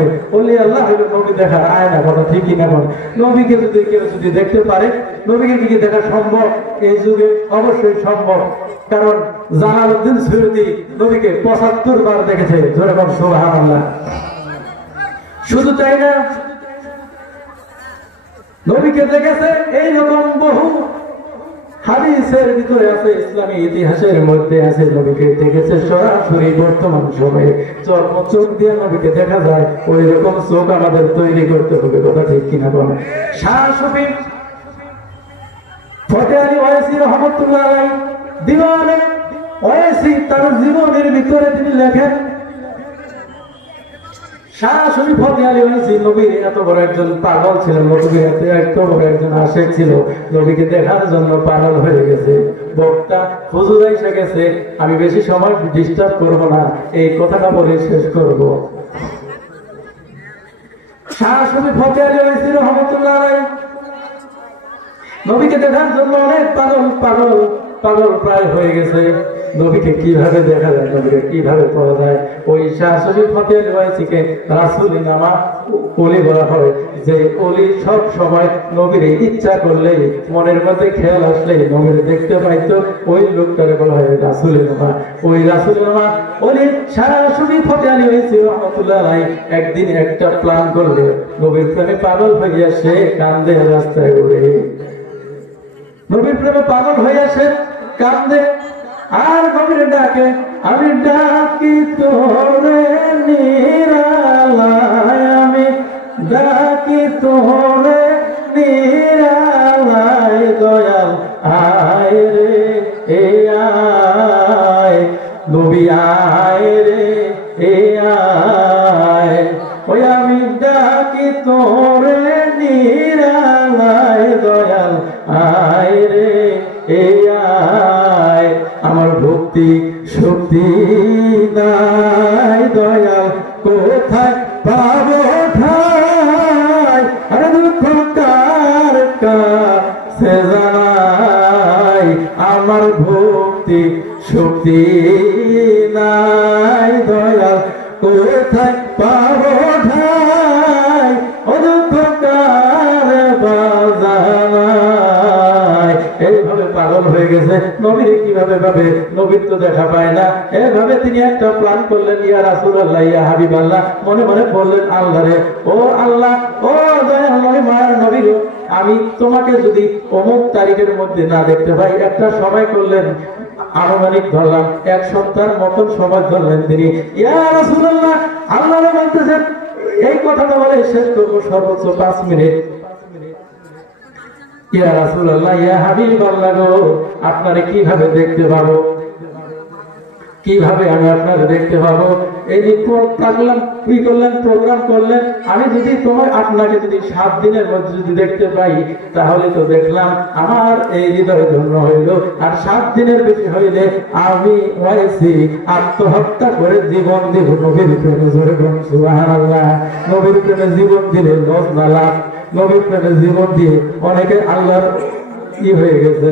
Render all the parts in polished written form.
হবে। ওলি আল্লাহ হইল নবী দেখার আয়না, কথা ঠিক কিনা বল? নবীকে যদি কেউ যদি দেখতে পারে, নবীকে কি দেখা সম্ভব? এই যুগে অবশ্যই সম্ভব, কারণ জালালউদ্দিন সৈয়দী নবীকে ৭৫ বার দেখেছে। জোরে বল সুবহানাল্লাহ। শুধু তাই না, নবীকে দেখেছে এইরকম বহু হাদিসের ভিতরে আছে, ইসলামী ইতিহাসের মধ্যে আছে। নবীকে দেখেছে সরাসরি বর্তমান সময়ে চোখ দিয়ে নবীকে দেখা যায়, ওই রকম চোখ আমাদের তৈরি করতে হবে, কথা ঠিক কিনা বলে? শাহ সুফি ফতেহ আলী ওয়াইসি রহমতুল্লাহ আলাইহি দিওয়ানে ওয়াইসি তার জীবনের ভিতরে তিনি লেখেন, শাহ সুফি ফতেহ আলী ওয়াইসি নবীর এত বড় একজন পাগল ছিলেন, নবীর এত বড় একজন আশিক ছিল, নবীকে দেখার জন্য পাগল হয়ে গেছে। বক্তা হুজুর এসে গেছে, আমি বেশি সময় ডিস্টার্ব করব না, এই কথাটা বলে শেষ করব। শাহ সুফি ফতেহ আলী ওয়াইসি রহমতুল্লাহ আলাইহি নবীকে দেখার জন্য অনেক পাগল প্রায় হয়ে গেছে। নবীকে কিভাবে দেখা যায়, নবীকে কিভাবে পাওয়া যায়? ওই শাহ সুফি ফতেহ আলী ওয়াইসিকে রাসূলি নামা ওলি বলা হয়, যে ওলি সব সময় নবীর ইচ্ছা করলেই, মনের মধ্যে খেয়াল আসলেই নবীর দেখতে পাইতো, ওই লোকটাকে বলা হয় রাসূলি নামা। ওই রাসূলি নামা ওলি শাহ সুফি ফতেহ আলী ওয়াইসি রাহমাতুল্লাহ আলাইহি একদিন একটা প্ল্যান করলে, নবীর প্রেমে পাগল হইয়া সে কান্দে রাস্তায় ঘুরে, নবীর প্রেমে পাগল হয়ে আসে, কান্দে আর নবীর ডাকে, আমি ডাকি তোরে নিরালায়, আমি ডাকি তোরে নিরালায়, দয়াল আয় রে এ আয়, নবী আয় রে এ আয়, ওই আমি ডাকি তোরে নিরালায়, দয়াল আয় রে এ আয়, আমার ভক্তি শক্তি নাই, দয়াল কোথায় পাবো ঠাই, আরে দুঃখ কার কাছে জানাই, আমার ভক্তি শক্তি নাই, দয়াল কোথায় পাবো ঠাই, ও দুঃখ কার বাজানাই। এইভাবে পাগল হয়ে গেছে, নবীর কিভাবে ভাবে, নবীর তো দেখা পায় না। এভাবে তিনি একটা প্ল্যান করলেন, ইয়া রাসূলুল্লাহ ইয়া হাবিবাল্লাহ, মনে মনে বললেন, আল্লাহ রে, ও আল্লাহ, ও দয়াময় মায়ার নবী গো, আমি তোমাকে যদি অমুক তারিখের মধ্যে না দেখতে পাই, একটা সময় করলেন, আনুমানিক ধরলাম 1 সপ্তাহের মতন সময় ধরলেন তিনি। ইয়া রাসূলুল্লাহ, আল্লাহ বলতেছেন, এই কথাটা বলে শেষ করবো সর্বোচ্চ 5 মিনিট। ইয়া রাসূলুল্লাহ ইয়া হাবিবাল্লাহ গো, আপনারে কিভাবে দেখতে পাবো, কিভাবে আমি আপনাকে দেখতে পাবো? এই যে থাকলাম, কি করলেন, প্রোগ্রাম করলেন, আমি যদি আপনাকে যদি 7 দিনের মধ্যে যদি দেখতে পাই, তাহলে তো দেখলাম আমার এই হৃদয় ধন্য হইল, আর 7 দিনের বেশি হইলে আমি ওয়াইসি আত্মহত্যা করে জীবন দিব নবীর প্রেমে। জোরে বলুন সুবহানাল্লাহ। নবীর প্রেমে জীবন দিলে লস না লাভ, নবীর প্রেমে জীবন দিয়ে অনেকে আল্লাহর হয়ে গেছে।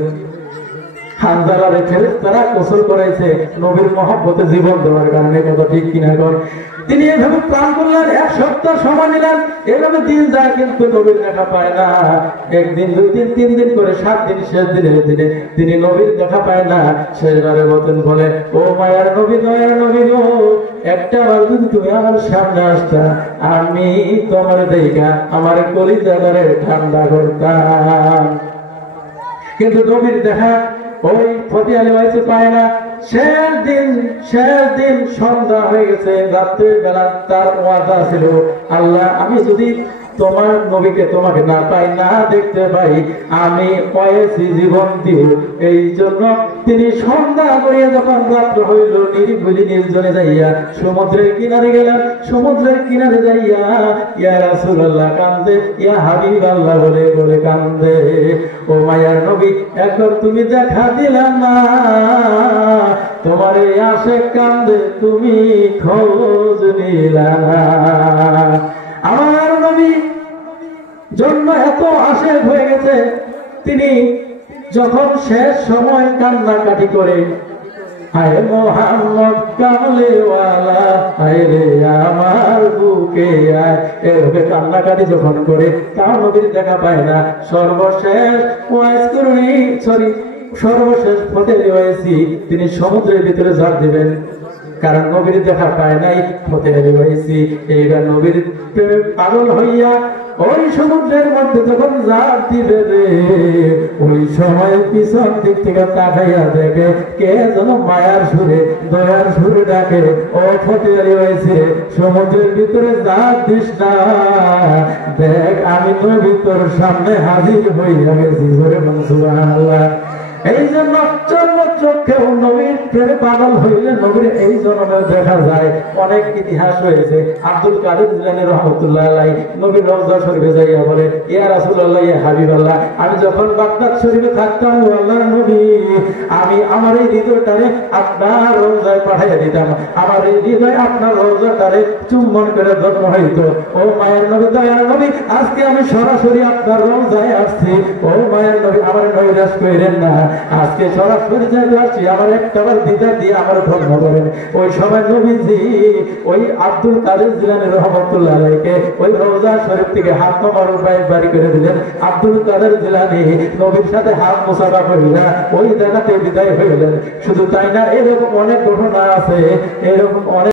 হানজালারে ফেরেশতারা গোসল করাইছে নবীর মহব্বতে জীবন দেওয়ার কারণে, কথা ঠিক কিনা কর? তিনি এভাবে প্ল্যান করলেন, 1 সপ্তাহ সময় নিলেন, এভাবে দিন যায় কিন্তু নবীর দেখা পায় না। 1 দিন 2 দিন 3 দিন করে 7 দিন, শেষ দিনের দিনে তিনি নবীর দেখা পায় না। শেষবারের মতন বলে, ও মায়ার নবী, দয়ার নবী গো, একটা বার যদি তুমি আমার সামনে আসতা, আমি তোমার দেখা আমার কলিজাটারে ঠান্ডা করতাম। কিন্তু নবীর দেখা ওই ফতেহ আলী ওয়াইসি পায় না। শেষ দিন সন্ধ্যা হয়ে গেছে, রাত্রের বেলা তার ওয়াদা ছিল, আল্লাহ আমি যদি তোমার নবীকে তোমাকে না পাই, না দেখতে পাই, আমি ওয়াইসি জীবন দিব। এই জন্য তিনি সন্ধ্যা করিয়া যখন রাত্র হইল, নিরিবিলি নির্জনে যাইয়া সমুদ্রের কিনারে গেলেন। সমুদ্রের কিনারে যাইয়া ইয়া রাসূলুল্লাহ কান্দে, ইয়া হাবিবাল্লাহ বলে বলে কান্দে, ও মায়ার নবী, একবার তুমি দেখা দিলাম না, তোমার এই আশিক কান্দে, তুমি খোঁজ নিলা না। আমার নবী জন্য এত আশিক হয়ে গেছে, তিনি যখন শেষ সময় কান্নাকাটি করে হায় মোহাম্মদ কামলিওয়ালা, হায় রে আমার বুকে আয়। এভাবে কান্নাকাটি যখন করে তাও নবীর দেখা পায় না। সর্বশেষ ওয়াইজ করুনি সর্বশেষ ফতেহ ওয়াইসি তিনি সমুদ্রের ভিতরে ঝাঁপ দিবেন, কারণ নবীর দেখা পায় নাই। ফতেহ ওয়াইসি এইবার নবীর প্রেমে পাগল হইয়া ওই সমুদ্রের মধ্যে যখন ঝাঁপ দিবে রে, ওই সময় পিছন দিক থেকে তাকাইয়া দেখে কে যেন মায়ার সুরে দয়ার সুরে ডাকে, ও ফতেহ ওয়াইসি সমুদ্রের ভিতরে ঝাঁপ দিস না, দেখ আমি নবী তোর সামনে হাজির হইয়া গেছি। সুবহানাল্লাহ। এই জন্য চক্ষেও নবীর প্রেমে পাগল হইলে নবীর এই জন্মে দেখা যায়। অনেক ইতিহাস রয়েছে। আব্দুল কাদের জিলানী রহমতুল্লাহ আলাইহি নবীর রওজা শরীফে যাইয়া বলে, ইয়া রাসূলুল্লাহ, ইয়া হাবিবাল্লাহ, আমি যখন বাগদাদ শরীফে থাকতাম ও আল্লাহর নবী, আমি আমার এই হৃদয়টারে আপনার রওজায় পাঠাইয়া দিতাম, আমার এই হৃদয় আপনার রওজাটারে চুম্বন করে যত্ন হইতো। ও মায়ের নবী, দয়ার নবী, আজকে আমি সরাসরি আপনার রওজায় আসছি। ও মায়ের নবী, আমার নৈরাশ কইরেন না, আজকে সরাসরি যাইতে আসছি, আমার একটাবার দিদার দিয়ে আমার ধর্ম করেন। ওই সময় নবীজি ওই আব্দুল কাদের জিলানী রহমতুল্লাহ আলাইহিকে ওই রওজা শরীফ থেকে হাত নামার উপায় বাড়ি করে দিলেন। আব্দুল কাদের জিলানী নবীর সাথে হাত মুসাফা করিয়া ওই জায়গাতে বিদায় হইলেন। শুধু তাই না, এরকম অনেক ঘটনা আছে, এরকম অনেক